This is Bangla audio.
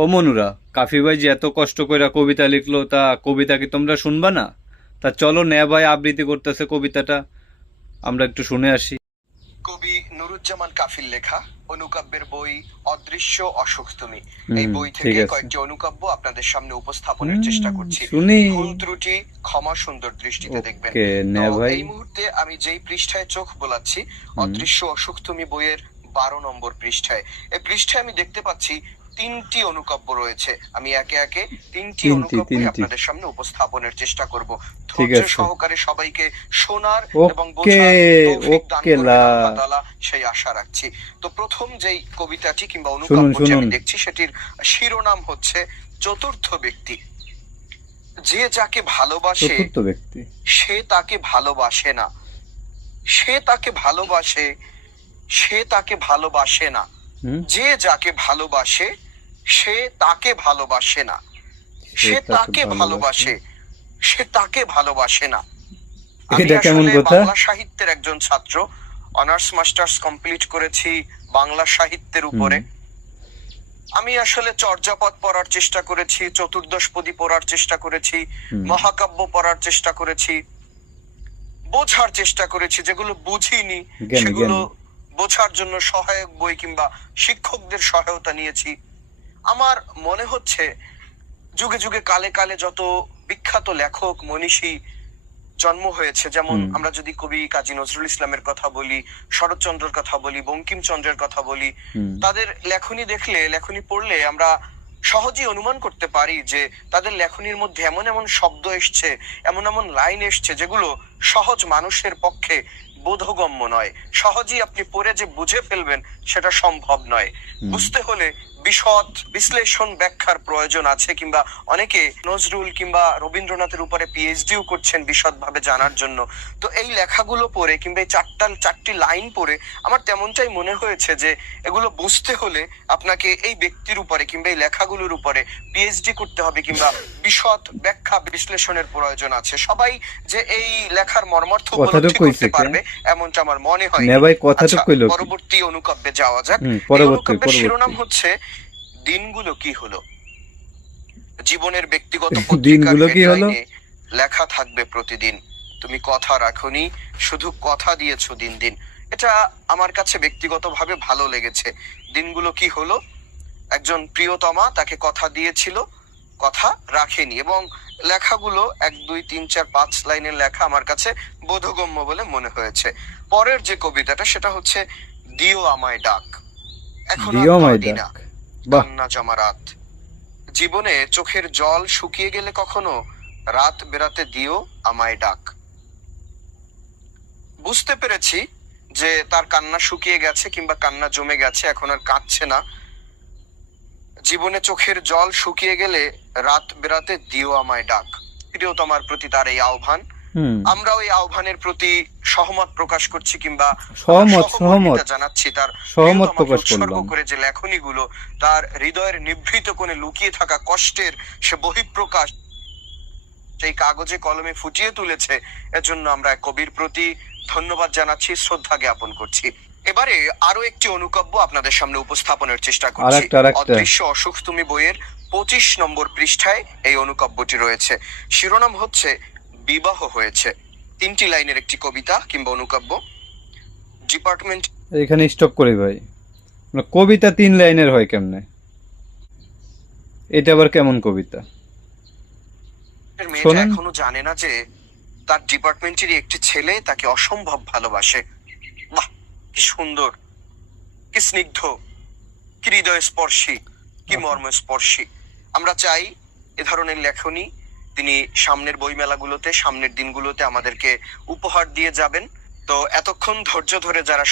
ও মনুরা, কাফি ভাই যে এত কষ্ট করে কবিতা লিখলো, তা কবিতা কি তোমরা শুনবা না? তা চলো, নে ভাই আবৃত্তি করতেছে কবিতাটা, আমরা একটু শুনে আসি। কবি নুরুজ্জামান কাফির লেখা অনুকাব্যের বই অদৃশ্য অসুখ তুমি। এই বই ঠিক থেকে আছে। কয়েকটি অনুকাব্য আপনাদের সামনে উপস্থাপনের চেষ্টা করছি। শুনি। ভুল ত্রুটি ক্ষমা সুন্দর দৃষ্টিতে দেখবেন। ওকে, নে তো ভাই। এই মুহূর্তে আমি যেই পৃষ্ঠায় চোখ বোলাচ্ছি, অদৃশ্য অসুখ তুমি বইয়ের 12 নম্বর পৃষ্ঠায়। এই পৃষ্ঠায় আমি দেখতে পাচ্ছি 3টি অনুকাব্য রয়েছে। আমি একে একে 3টি অনুকাব্য আপনাদের সামনে উপস্থাপনের চেষ্টা করব। ধৈর্য সহকারে সবাইকে শোনার এবং বোঝার তৌফিক দান করবেন আল্লাহ তাআলা, সেই আশা রাখছি। তো প্রথম যেই কবিতাটি কিংবা অনুকাব্যটি আমি দেখছি, সেটির শিরোনাম হচ্ছে চতুর্থ ব্যক্তি। যে যাকে ভালোবাসে সে তাকে ভালোবাসে না, সে তাকে ভালোবাসে সে তাকে ভালোবাসে না। যে যাকে ভালোবাসে সে তাকে ভালোবাসে না, সে তাকে ভালোবাসে সে তাকে ভালোবাসে না। আমি আসলে বাংলা সাহিত্যের একজন ছাত্র, অনার্স মাস্টার্স কমপ্লিট করেছি বাংলা সাহিত্যের উপরে। আমি আসলে চর্যাপদ পড়ার চেষ্টা করেছি, চতুর্দশপদী পড়ার চেষ্টা করেছি, মহাকাব্য পড়ার চেষ্টা করেছি, বোঝার চেষ্টা করেছি। যেগুলো বুঝিনি সেগুলো বোঝার জন্য সহায়ক বই কিংবা শিক্ষকদের সহায়তা নিয়েছি। আমার মনে হচ্ছে যুগে যুগে কালে কালে যত বিখ্যাত লেখক মনীষী জন্ম হয়েছে, যেমন আমরা যদি কবি কাজী নজরুল ইসলামের কথা বলি, শরৎচন্দ্রের কথা বলি, বঙ্কিমচন্দ্রের কথা বলি, তাদের লেখনী দেখলে, লেখনী পড়লে আমরা সহজেই অনুমান করতে পারি যে তাদের লেখনীর মধ্যে এমন এমন শব্দ এসছে, এমন এমন লাইন এসছে যেগুলো সহজ মানুষের পক্ষে বোধগম্য নয়। সহজেই আপনি পড়ে যে বুঝে ফেলবেন সেটা সম্ভব নয়। বুঝতে হলে বিশদ বিশ্লেষণ ব্যাখ্যার প্রয়োজন আছে, কিংবা অনেকে নজরুল কিংবা রবীন্দ্রনাথের উপরে পিএইচডিও করছেন বিশদভাবে জানার জন্য। তো এই লেখাগুলো পড়ে কিংবা এই চারটি লাইন পড়ে আমার তেমনটাই মনে হয়েছে যে এগুলো বুঝতে হলে আপনাকে এই ব্যক্তির উপরে কিংবা এই লেখাগুলোর উপরে পিএইচডি করতে হবে, কিংবা বিশদ ব্যাখ্যা বিশ্লেষণের প্রয়োজন আছে। সবাই যে এই লেখার মর্মার্থ উপলব্ধি করতে পারবে এমনটা আমার মনে হয়। পরবর্তী অনুকাব্যে যাওয়া যাক। অনুকাব্যের শিরোনাম হচ্ছে দিনগুলো কি হলো। জীবনের ব্যক্তিগত পত্রিকার হেডলাইনে লেখা থাকবে প্রতিদিন, তুমি কথা রাখোনি, শুধু কথা দিয়েছো দিন দিন। এটা আমার কাছে ব্যক্তিগতভাবে ভালো লেগেছে। দিনগুলো কি হলো, একজন প্রিয়তমা তাকে কথা দিয়েছিল, কথা রাখেনি, এবং লেখাগুলো 1 2 3 4 5 লাইনের লেখা আমার কাছে বোধগম্য বলে মনে হয়েছে। পরের যে কবিতাটা সেটা হচ্ছে দিও আমায় ডাক, এখন কান্না জমা রাত। জীবনে চোখের জল শুকিয়ে গেলে কখনো রাত বেরাতে দিও আমায় ডাক। বুঝতে পেরেছি যে তার কান্না শুকিয়ে গেছে কিংবা কান্না জমে গেছে, এখন আর কাঁদছে না। জীবনে চোখের জল শুকিয়ে গেলে রাত বেরাতে দিও আমায় ডাক, প্রিয়তমার প্রতি তার এই আহ্বান। আমরা ওই আহ্বানের প্রতি সহমত প্রকাশ করছি কিংবা সহমত জানাচ্ছি। তার সহমত প্রকাশ উৎসর্গ করে যে লেখনীগুলো তার হৃদয়ের নিভৃত কোণে লুকিয়ে থাকা কষ্টের সে বহিঃপ্রকাশ সেই কাগজে কলমে ফুটিয়ে তুলেছে, এজন্য আমরা কবির প্রতি ধন্যবাদ জানাচ্ছি, শ্রদ্ধা জ্ঞাপন করছি। এবারে আরো একটি অনুকাব্য আপনাদের সামনে উপস্থাপনের চেষ্টা করছি। অদৃশ্য অসুখ তুমি বইয়ের 25 নম্বর পৃষ্ঠায় এই অনুকাব্যটি রয়েছে। শিরোনাম হচ্ছে বিবাহ হয়েছে। 3টি লাইনের একটি কবিতা কিংবা অনুকাব্য। ডিপার্টমেন্ট এখানে স্টপ করি ভাই, কবিতা 3 লাইনের হয় কেমনে? এটা আবার কেমন কবিতা? মেয়েটা এখনো জানে না যে তার ডিপার্টমেন্টেরই একটি ছেলে তাকে অসম্ভব ভালোবাসে। বাহ, কি সুন্দর, কি স্নিগ্ধ, কি হৃদয় স্পর্শী, কি মর্মস্পর্শী। আমরা চাই এ ধরনের লেখনী তিনি সামনের বইমেলাগুলোতে, সামনের দিনগুলোতে আমাদেরকে উপহার দিয়ে যাবেন। তো এতক্ষণ ধৈর্য ধরে যারা